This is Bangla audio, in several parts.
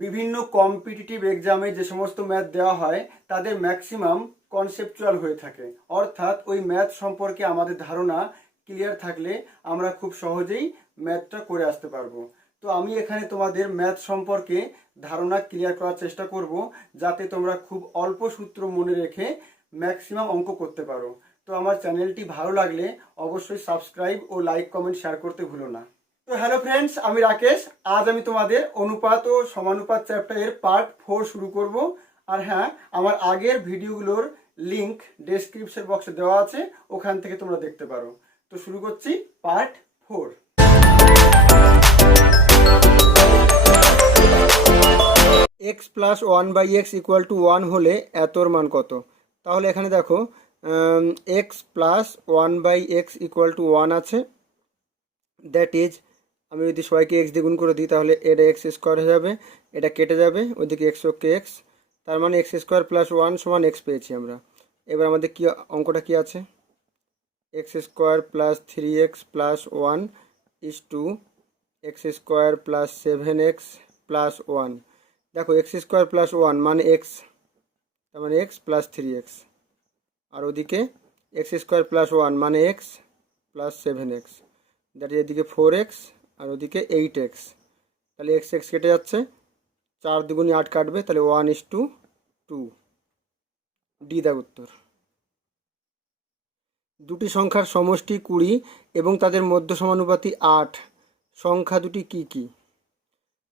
বিভিন্ন কম্পিটিটিভ এক্সামে যে সমস্ত ম্যাথ দেওয়া হয় তাদের ম্যাক্সিমাম কনসেপচুয়াল হয়ে থাকে, অর্থাৎ ওই ম্যাথ সম্পর্কে আমাদের ধারণা ক্লিয়ার থাকলে আমরা খুব সহজেই ম্যাথটা করে আসতে পারবো। তো আমি এখানে তোমাদের ম্যাথ সম্পর্কে ধারণা ক্লিয়ার করার চেষ্টা করব, যাতে তোমরা খুব অল্প সূত্র মনে রেখে ম্যাক্সিমাম অঙ্ক করতে পারো। তো আমার চ্যানেলটি ভালো লাগলে অবশ্যই সাবস্ক্রাইব ও লাইক কমেন্ট শেয়ার করতে ভুলো না। তো হ্যালো ফ্রেন্ডস, আমি রাকেশ। আজ আমি তোমাদের অনুপাত ও সমানুপাত চ্যাপ্টারের পার্ট 4 শুরু করব। আর হ্যাঁ, আমার আগের ভিডিওগুলোর লিংক ডেসক্রিপশন বক্সে দেওয়া আছে, ওখান থেকে তোমরা দেখতে পারো। তো শুরু করছি part 4। X plus 1/x equal to 1 হলে এতর মান কত? তাহলে এখানে দেখো, x plus 1/x equal to 1 আছে। দ্যাট ইজ, আমি যদি সবাইকে এক্স দিয়ে গুণ করে দিই তাহলে এটা এক্স স্কোয়ার হয়ে যাবে, এটা কেটে যাবে, ওইদিকে এক্স ওকে এক্স, তার মানে এক্স স্কোয়ার প্লাস 1 সমান এক্স পেয়েছি আমরা। এবার আমাদের কি অঙ্কটা কি আছে? X square plus 3x plus 1 is two x square plus 7x plus 1। দেখো, এক্স স্কোয়ার প্লাস 1 মানে এক্স, তার মানে এক্স প্লাস 3x, আর ওদিকে এক্স স্কোয়ার প্লাস 1 মানে x plus 7x, that is এদিকে 4x আর ওদিকে 8x। তাহলে এক্স এক্স কেটে যাচ্ছে, 4 দুগুণে 8 কাটবে, তাহলে 1:2। ডি দাগ উত্তর। দুটি সংখ্যার সমষ্টি 20 এবং তাদের মধ্য সমানুপাতি 8, সংখ্যা দুটি কি কি?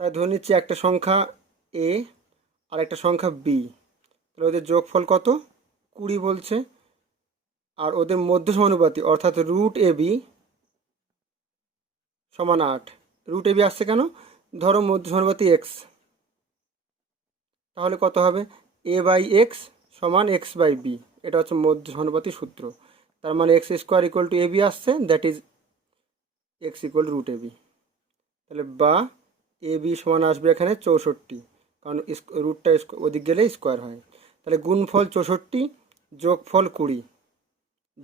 তাই ধরে নিচ্ছি একটা সংখ্যা এ আর একটা সংখ্যা বি, তাহলে ওদের যোগফল কত? 20 বলছে। আর ওদের মধ্য সমানুপাতি অর্থাৎ রুট এ বি সমান 8। রুট এ বি আসছে কেন? ধরো মধ্য সমানুপাতি এক্স, তাহলে কত হবে? a/x সমান x/b, এটা হচ্ছে মধ্য সমানুপাতি সূত্র। তার মানে X square equal to A B আসছে, that is X equal to root A B. তাহলে বা এ বি সমান আসবে এখানে 64, কারণ রুটটা ওদিক গেলে স্কোয়ার হয়। তাহলে গুণফল 64, যোগফল 20।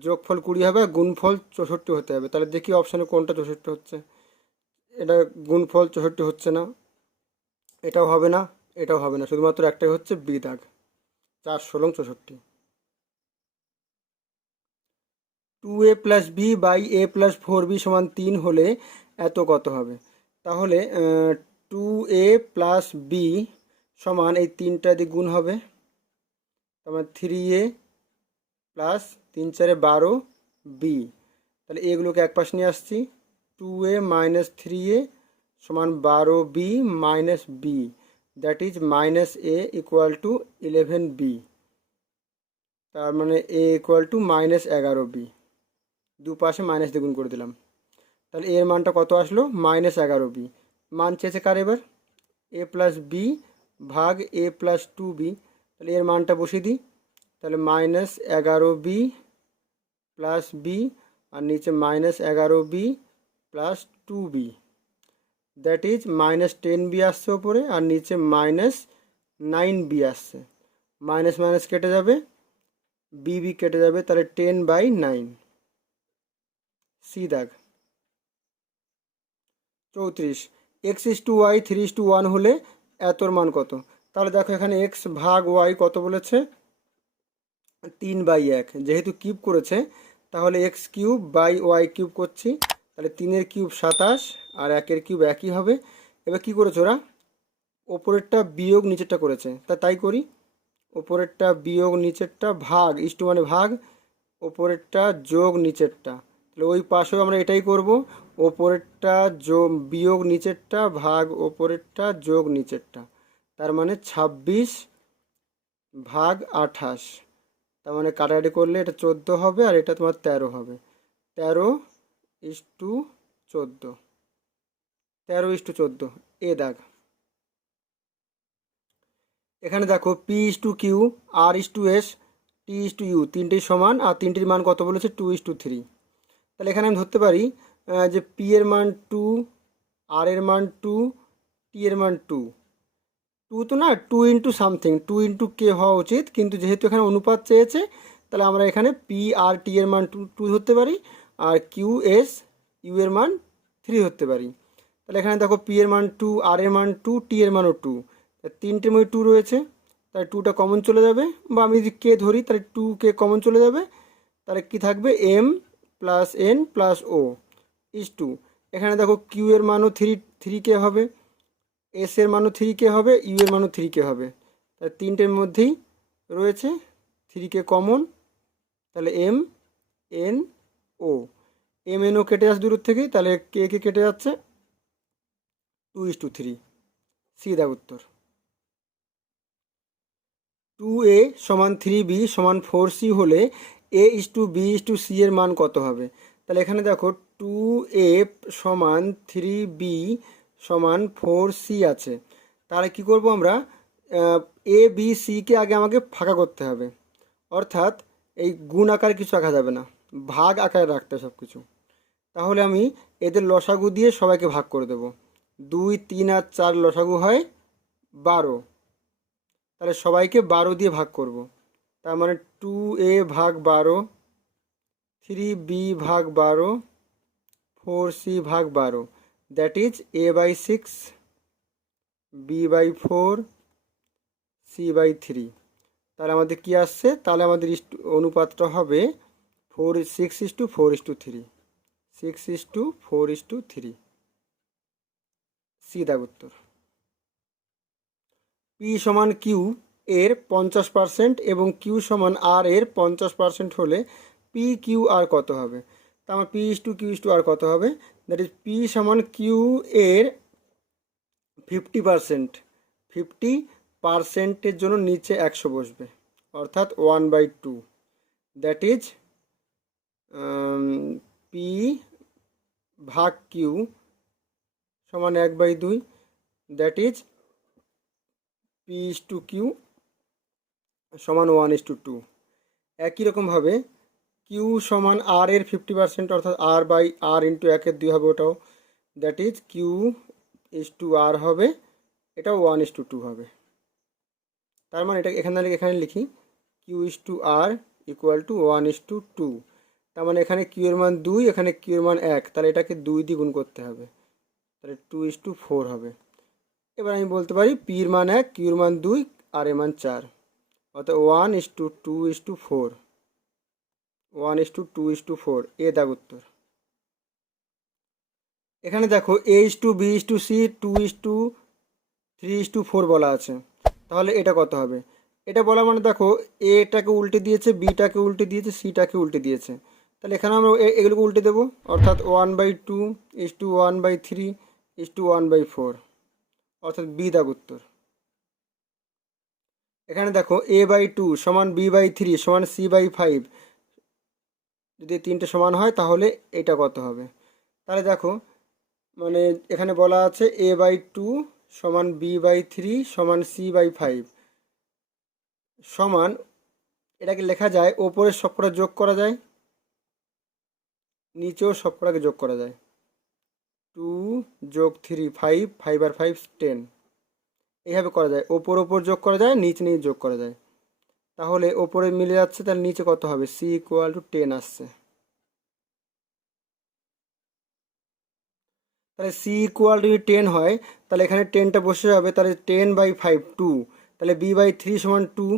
যোগফল 20 হবে, গুণফল 64 হতে হবে। তাহলে দেখি অপশানে কোনটা 64 হচ্ছে। এটা গুণফল 64 হচ্ছে না, এটাও হবে না, এটাও হবে না, শুধুমাত্র একটাই হচ্ছে, বি দাগ, 4 × 16 64। 2a plus b by a plus 4b সমান 3 হলে এত কত হবে? তাহলে 2a প্লাস বি সমান এই 3টা দিয়ে গুণ হবে, তারপর 3a প্লাস 3 × 4 = 12b। তাহলে এগুলোকে এক পাশ নিয়ে আসছি, 2a মাইনাস 3a সমান 12b minus b, that is minus a equal to 11b। তার মানে a equal two minus 11b। দুপাশে মাইনাস দিয়ে গুণ করে দিলাম, তাহলে এর মানটা কত আসলো? Minus 11b। মান চেয়েছে কার? এবার এ প্লাস বি ভাগ এ প্লাস 2b, তাহলে এর মানটা বসিয়ে দিই, তাহলে মাইনাস 11b প্লাস বি, আর নিচে minus 11b plus 2b, that is minus 10b আসছে ওপরে, আর নিচে মাইনাস 9b আসছে। মাইনাস মাইনাস কেটে যাবে, বি কেটে যাবে, তাহলে 10/9, সি দাগ। 34, x/y 3:1 হলে এতর মান কত? তাহলে দেখো এখানে x ভাগ y কত বলেছে? 3/1। যেহেতু কিউব করেছে তাহলে x³/y³ করছি, তাহলে 3-এর কিউব 27 আর 1-এর কিউব একই হবে। এবার কি করেছে ওরা? ওপরেরটা বিয়োগ নিচেরটা করেছে, তাই করি, ওপরেরটা বিয়োগ নিচেরটা ভাগ, ইস্টু মানে ভাগ, ওপরেরটা যোগ নিচেরটা। তাহলে ওই পাশেও আমরা এটাই করব, ওপরেরটা যোগ বিয়োগ নিচেরটা ভাগ ওপরেরটা যোগ নিচেরটা। তার মানে 26 ভাগ 28, তার মানে কাটাকাটি করলে এটা 14 হবে, আর এটা তোমার 13 হবে। 13:14, 13:14, এ দাগ। এখানে দেখো p/q, r/s, t/u তিনটেই সমান, আর তিনটির মান কত বলেছে? 2:3। তাহলে এখানে আমি ধরতে পারি যে পি এর মান 2, আর এর মান 2, টি এর মান 2। 2 তো না, 2 × সামথিং, 2 × k হওয়া উচিত, কিন্তু যেহেতু এখানে অনুপাত চেয়েছে তাহলে আমরা এখানে পি আর টি এর মান 2 ধরতে পারি, আর কিউ এস ইউ এর মান 3 ধরতে পারি। তাহলে এখানে দেখো পি এর মান 2, আর এর মান 2, টি এর মানও 2, তিনটের মধ্যে টু রয়েছে, তাহলে টুটা কমন চলে যাবে, বা আমি যদি কে ধরি তাহলে টু কে কমন চলে যাবে, তাহলে কি থাকবে M plus N plus O is to, এখানে দেখো কিউ এর মানও থ্রি কে হবে, এস এর মানও থ্রি কে হবে, ইউ এর মানও থ্রি কে হবে, তাহলে তিনটের মধ্যেই রয়েছে থ্রি কে কমন, তাহলে M N O, M N O কেটে যাচ্ছে দূরের থেকেই, তাহলে কে কে কেটে যাচ্ছে, 2:3, সি দা উত্তর। 2a সমান 3b সমান 4c হলে a:b:c এর মান কত হবে? তাহলে এখানে দেখো 2a সমান 3b সমান 4c আছে, তাহলে কি করব আমরা, এ বি সিকে আগে আমাকে ফাঁকা করতে হবে, অর্থাৎ এই গুণ আকারে কিছু রাখা যাবে না, ভাগ আকারে রাখতে হবে সব কিছু। তাহলে আমি এদের লসাগু দিয়ে সবাইকে ভাগ করে দেব, 2, 3 আর 4 লসাগু হয় 12, তাহলে সবাইকে 12 দিয়ে ভাগ করব, তার মানে 2a ভাগ 12, 3b ভাগ 12, 4c ভাগ 12, that is a/6, b/4, c/3। তাহলে আমাদের কি আসছে, তাহলে আমাদের অনুপাতটা হবে 6:4:3, 6:4:3, সি দাগ উত্তর। পি সমান কিউ এর 50% এবং কিউ সমান আর এর 50% হলে পি কিউ আর কত হবে? তা আমার P/Q/R কত হবে? দ্যাট ইজ পি সমান কিউ এর 50%, 50%-এর জন্য নিচে 100 বসবে, অর্থাৎ 1/2, দ্যাট ইজ পি ভাগ কিউ সমান 1/2, দ্যাট ইজ P/Q সমান 1:2। একই রকমভাবে কিউ সমান আর এর 50%, অর্থাৎ R/R ইন্টু 1/2 হবে ওটাও, দ্যাট ইজ Q/R হবে, এটাও 1:2 হবে। তার মানে এটা এখানে লিখি Q/R ইকুয়াল টু 1:2, তার মানে এখানে কিউ এর মান 2, এখানে কিউ এর মান 1, তাহলে এটাকে 2 দিয়ে গুণ করতে হবে, তাহলে 2:4 হবে। এবার আমি বলতে পারি পি এর মান 1, কিউ এর মান 2, আর এর মান 4, অর্থাৎ 1:2:4, 1:2:4, এ দাগ উত্তর। এখানে দেখো A/B/C 2:3:4 বলা আছে, তাহলে এটা কত হবে? এটা বলা মানে দেখো এটাকে উল্টে দিয়েছে, বিটাকে উল্টে দিয়েছে, সিটাকে উল্টে দিয়েছে, তাহলে এখানে আমরা এগুলোকে উল্টে দেবো, অর্থাৎ 1/2:1/3:1/4, অর্থাৎ বি দাগ উত্তর। এখানে দেখো A/2 সমান B/3 সমান C/5, যদি তিনটে সমান হয় তাহলে এটা কত হবে? তাহলে দেখো মানে এখানে বলা আছে A/2 সমান B/3 সমান C/5 সমান, এটাকে লেখা যায় ওপরের সবকটা যোগ করা যায়, নিচেও সবকটাকে যোগ করা যায়, 2 যোগ 3 5, 5 আর 5 10, এইভাবে করা যায়, ওপর যোগ করা যায়, নিচে যোগ করা যায়। তাহলে ওপরে মিলে যাচ্ছে, তাহলে নিচে কত হবে? C=10 আসছে। তাহলে C=10 হয়, তাহলে এখানে 10টা বসে যাবে, তাহলে 10/5 2, তাহলে B/3 সমান 2,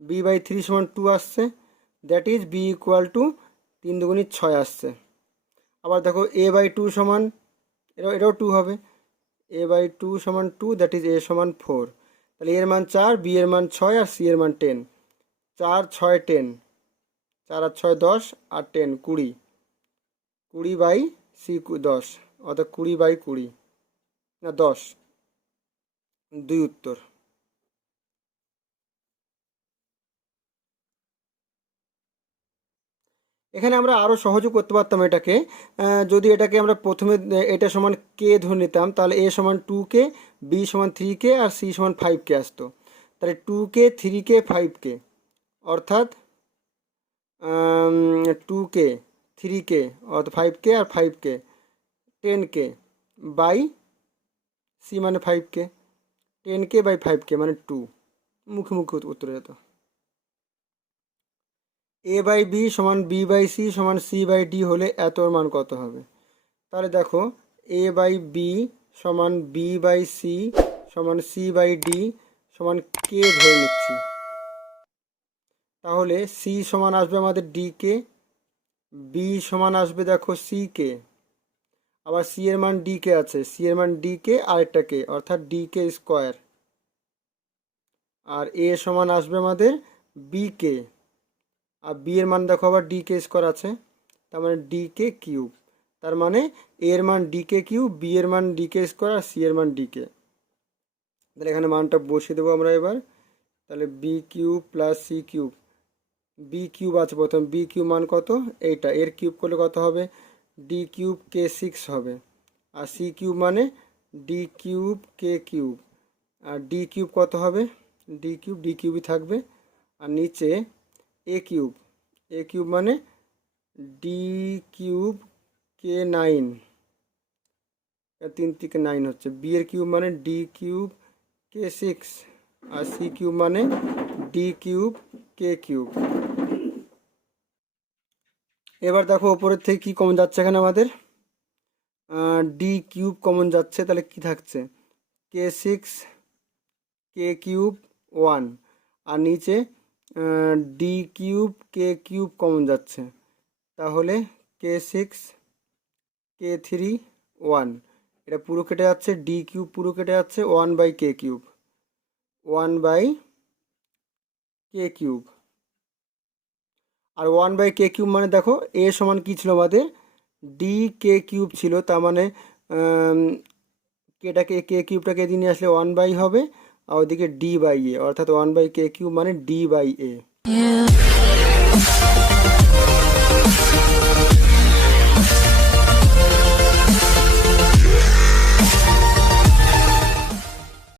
B/3 সমান 2 আসছে, দ্যাট ইজ B=3 দুগুণী 6 আসছে। আবার দেখো A/2 সমান, এটাও 2 হবে, A/2 সমান 2, দ্যাট ইজ A সমান 4, তাহলে এর মান 4, বি এর মান 6 আর সি এর মান 10, 4 6 10, 4 আর 6 10, আর 10 20, 20/C 10, অর্থাৎ 20/20 না 10, 2 উত্তর। এখানে আমরা আরও সহজও করতে পারতাম এটাকে, যদি এটাকে আমরা প্রথমে এটা সমান কে ধরে নিতাম, তাহলে এ সমান 2K, বি সমান 3K আর সি সমান 5K আসতো, তাহলে 2K 3K 5K, অর্থাৎ 2K 3K অর্থাৎ 5K R 5K 10K by C মানে 5K, 10K বাই 5K মানে 2, মুখে উত্তর যেত। A/B সমান B/C সমান C/D হলে এতর মান কত হবে? তাহলে দেখো A/B সমান B/C সমান সি বাই ডি সমান কে ধরে নিচ্ছি। তাহলে সি সমান আসবে আমাদের ডি কে, বি সমান আসবে দেখো সি কে, আবার সি এর মান ডি কে আছে, সি এর মান ডি কে আরেকটা কে অর্থাৎ ডি কে স্কোয়ার, আর এ সমান আসবে আমাদের বি কে, আর বি এর মান দেখো আবার ডি কে স্কোয়ার আছে, তার মানে ডি কে কিউব। তার মানে এ এর মান ডি কে কিউব, বি এর মান ডি কে স্কোয়ার, আর সি এর মান ডি কে। তাহলে এখানে মানটা বসিয়ে দেবো আমরা এবার। তাহলে b cube plus c cube, b cube আছে প্রথম, বি কিউব মান কত এইটা, এর কিউব করলে কত হবে ডি কিউব কে সিক্স হবে, আর সি কিউব মানে ডি কিউব কে কিউব, আর ডি কিউব কত হবে ডি কিউবই থাকবে, আর নিচে এ কিউব, এ কিউব মানে ডি কিউব কে নাইন, 3 থেকে 9 হচ্ছে, বি এর কিউব মানে ডি কিউব কে সিক্স, আর সি কিউব মানে ডি কিউব কে কিউব। এবার দেখো ওপরের থেকে কি কমন যাচ্ছে এখানে আমাদের, ডি কিউব কমন যাচ্ছে, তাহলে কি থাকছে k six k cube one, আর নিচে d cube k cube common যাচ্ছে, তাহলে k six k three one, এটা পুরো কেটে যাচ্ছে, ডি কিউব পুরো কেটে যাচ্ছে, one by k cube, one by k cube, আর ওয়ান বাই কে কিউব মানে দেখো এ সমান কী ছিল আমাদের ডি কে কিউব ছিল, তার মানে কেটাকে কে কিউবটাকে দিয়ে নিয়ে আসলে ওয়ান বাই হবে, আর ওইদিকে ডি বাই এ, অর্থাৎ ওয়ান বাই কে কিউব মানে ডি বাই এ।